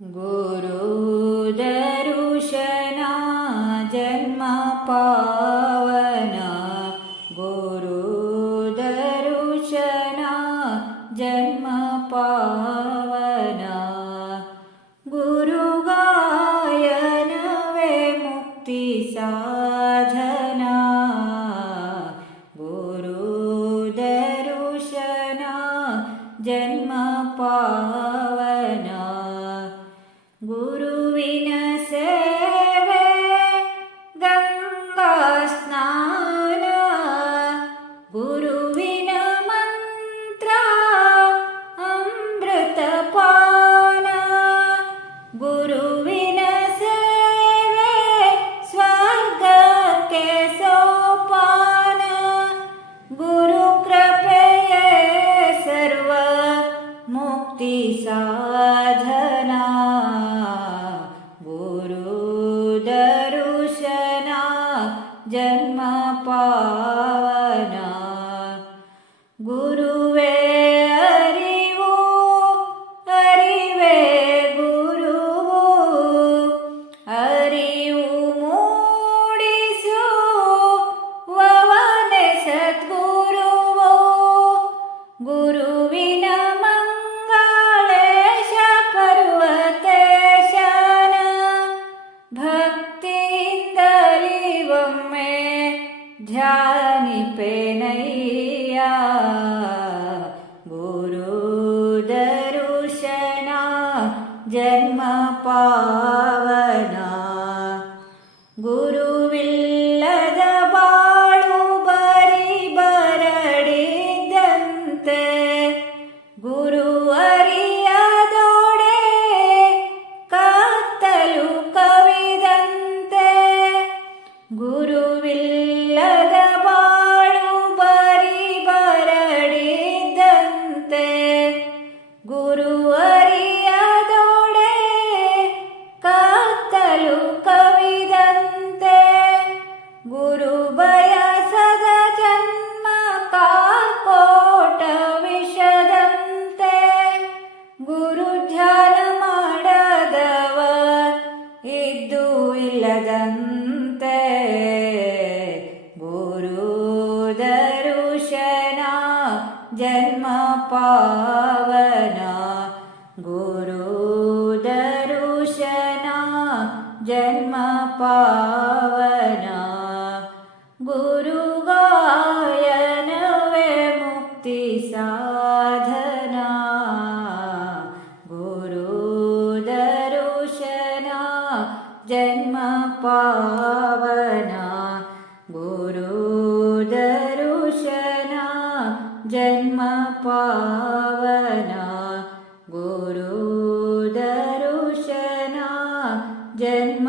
गुरुदरुशना जन्म पावना गुरुदरुशना जन्म पावना गुरुगायन वे मुक्ति साधना गुरुदरुशना जन्म पावना गुरुविन सेवे गङ्गास्नान। गुरुविन मन्त्रा अमृतपान। गुरुविन सेवे स्वर्गके सोपान गुरुकृपये सर्वमुक्तिसाध जन्म पावना। गुरु ध्यानिपेनैया गुरुदरुशना जन्म गन्ते गुरुदरुशना जन्म पावना गुरुदरुशना जन्म पा जन्म पावना गुरु दरुशना जन्म पावना गुरु जन्म